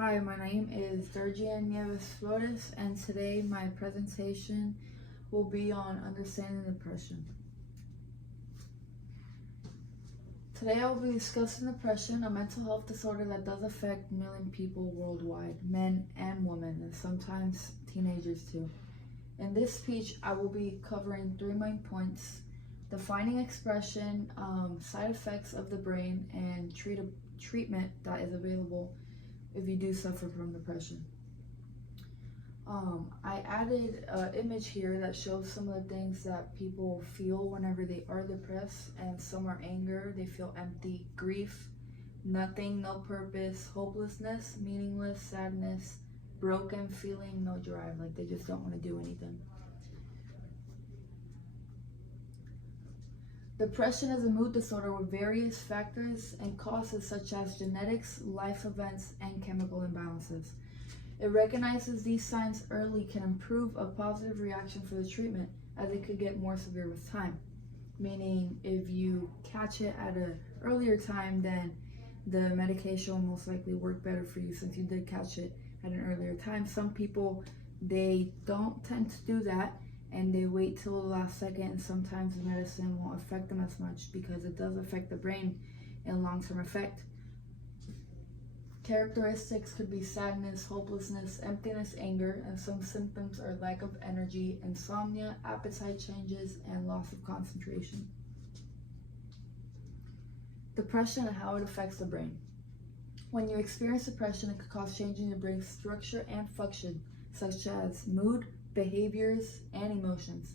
Hi, my name is Sergian Nieves Flores, and today my presentation will be on understanding depression. Today I will be discussing depression, a mental health disorder that does affect million people worldwide, men and women, and sometimes teenagers too. In this speech, I will be covering 3 main points: defining expression, side effects of the brain, and treatment that is available if you do suffer from depression. I added an image here that shows some of the things that people feel whenever they are depressed, and some are anger, they feel empty, grief, nothing, no purpose, hopelessness, meaningless, sadness, broken, feeling no drive, like they just don't want to do anything. Depression is a mood disorder with various factors and causes such as genetics, life events, and chemical imbalances. It recognizes these signs early can improve a positive reaction for the treatment, as it could get more severe with time. Meaning, if you catch it at an earlier time, then the medication will most likely work better for you since you did catch it at an earlier time. Some people, they don't tend to do that, and they wait till the last second, and sometimes the medicine won't affect them as much because it does affect the brain in long-term effect. Characteristics could be sadness, hopelessness, emptiness, anger, and some symptoms are lack of energy, insomnia, appetite changes, and loss of concentration. Depression and how it affects the brain. When you experience depression, it could cause change in your brain's structure and function, such as mood, behaviors, and emotions.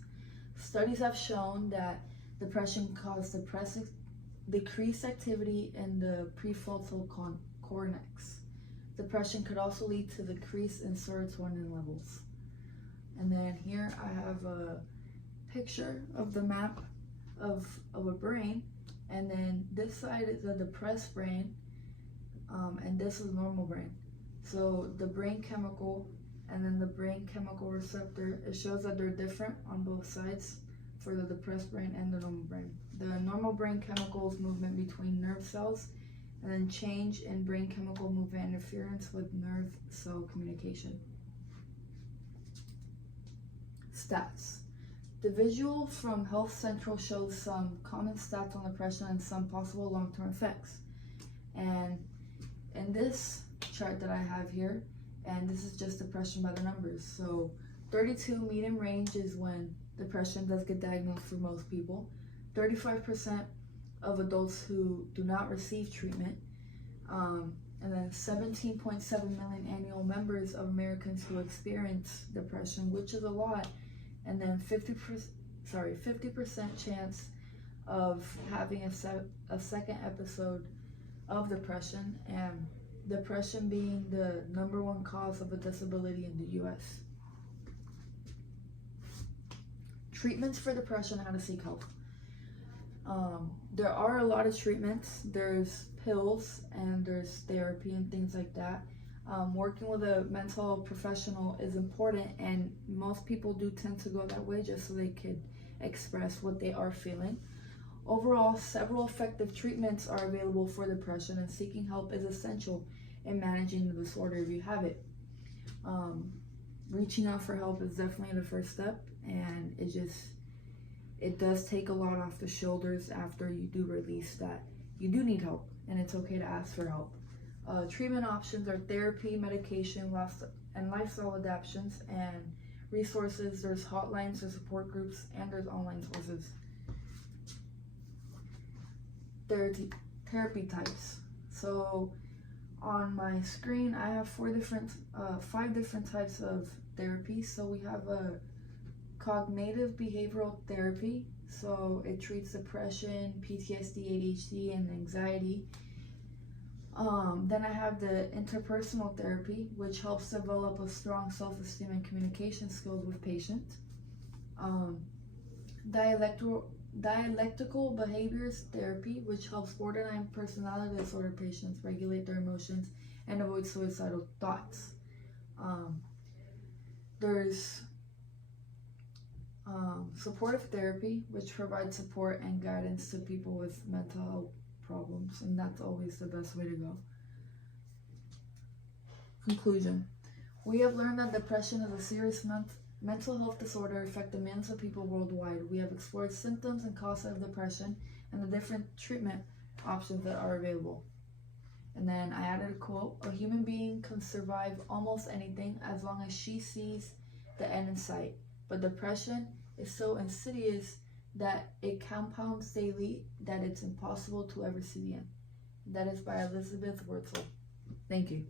Studies have shown that depression causes decreased activity in the prefrontal cortex. Depression could also lead to decrease in serotonin levels. And then here I have a picture of the map of a brain, and then this side is a depressed brain, and this is normal brain. So the brain chemical and then the brain chemical receptor, it shows that they're different on both sides for the depressed brain and the normal brain. The normal brain chemicals movement between nerve cells, and then change in brain chemical movement interference with nerve cell communication. Stats. The visual from Health Central shows some common stats on depression and some possible long-term effects. And in this chart that I have here, and this is just depression by the numbers. So 32 median range is when depression does get diagnosed for most people. 35% of adults who do not receive treatment. And then 17.7 million annual members of Americans who experience depression, which is a lot. And then 50% chance of having a second episode of depression, and depression being the #1 cause of a disability in the US. Treatments for depression, how to seek help. There are a lot of treatments. There's pills and there's therapy and things like that. Working with a mental health professional is important, and most people do tend to go that way just so they could express what they are feeling. Overall, several effective treatments are available for depression, and seeking help is essential in managing the disorder if you have it. Reaching out for help is definitely the first step, and it does take a lot off the shoulders after you do release that you do need help, and it's okay to ask for help. Treatment options are therapy, medication, and lifestyle adaptations, and resources. There's hotlines, there's support groups, and there's online sources. Therapy types. So on my screen, I have 5 different types of therapy. So we have a cognitive behavioral therapy. So it treats depression, PTSD, ADHD, and anxiety. Then I have the interpersonal therapy, which helps develop a strong self-esteem and communication skills with patients. Dialectical behaviors therapy, which helps borderline personality disorder patients regulate their emotions and avoid suicidal thoughts. There's supportive therapy, which provides support and guidance to people with mental health problems, and that's always the best way to go. Conclusion. We have learned that depression is a serious mental health disorder affecting millions of people worldwide. We have explored symptoms and causes of depression and the different treatment options that are available. And then I added a quote: a human being can survive almost anything as long as she sees the end in sight. But depression is so insidious that it compounds daily that it's impossible to ever see the end. That is by Elizabeth Wurtzel. Thank you.